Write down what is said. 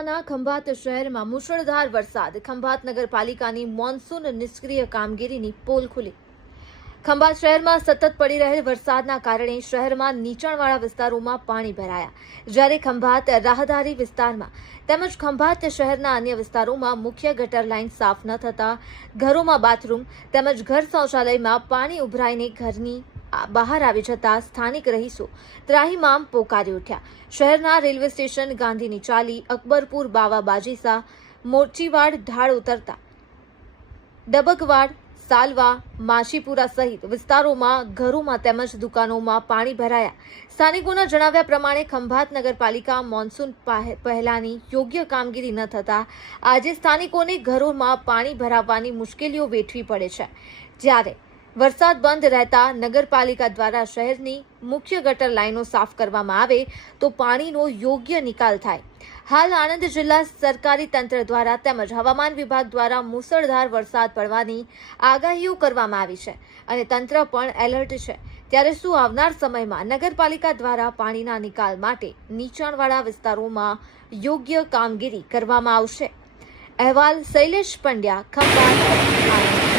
જિલ્લાના ખંભાત શહેરમાં મુશળધાર વરસાદ. ખંભાત નગરપાલિકાની મોન્સૂન નિષ્ક્રિય કામગીરીની પોલ ખુલી. ખંભાત શહેરમાં સતત પડી રહેલ વરસાદના કારણે શહેરમાં નીચાણવાળા વિસ્તારોમાં પાણી ભરાયા, જ્યારે ખંભાત રાહદારી વિસ્તારમાં તેમજ ખંભાત શહેરના અન્ય વિસ્તારોમાં મુખ્ય ગટર લાઇન સાફ ન થતા ઘરોમાં બાથરૂમ તેમજ ઘર શૌચાલયમાં પાણી ઉભરાઈને ઘરની બહાર આવી જતા સ્થાનિક રહીશો ત્રાહિમામ પોકારી ઉઠ્યા. શહેરના રેલવે સ્ટેશન ગાંધીની ચાલી, અકબરપુર, બાવા બાજીસા, મોચીવાડ ઢાળ ઉતરતા ડબકવાડ, સાલવા, માશીપુરા સહિત વિસ્તારોમાં ઘરોમાં તેમજ દુકાનોમાં પાણી ભરાયા. સ્થાનિકોના જણાવ્યા પ્રમાણે ખંભાત નગરપાલિકા મોન્સૂન પહેલાની યોગ્ય કામગીરી ન થતા આજે સ્થાનિકોને ઘરોમાં પાણી ભરાવવાની મુશ્કેલીઓ વેઠવી પડે છે. જ્યારે વરસાદ બંધ રહેતા નગરપાલિકા દ્વારા શહેરની મુખ્ય ગટર લાઇનો સાફ કરવામાં આવે તો પાણીનો યોગ્ય નિકાલ થાય. હાલ આણંદ જિલ્લા સરકારી તંત્ર દ્વારા તેમજ હવામાન વિભાગ દ્વારા મુશળધાર વરસાદ પડવાની આગાહીઓ કરવામાં આવી છે અને તંત્ર પણ એલર્ટ છે. ત્યારે શું આવનાર સમયમાં નગરપાલિકા દ્વારા પાણીના નિકાલ માટે નીચાણવાળા વિસ્તારોમાં યોગ્ય કામગીરી કરવામાં આવશે? અહેવાલ શૈલેષ પંડ્યા, ખંભાત.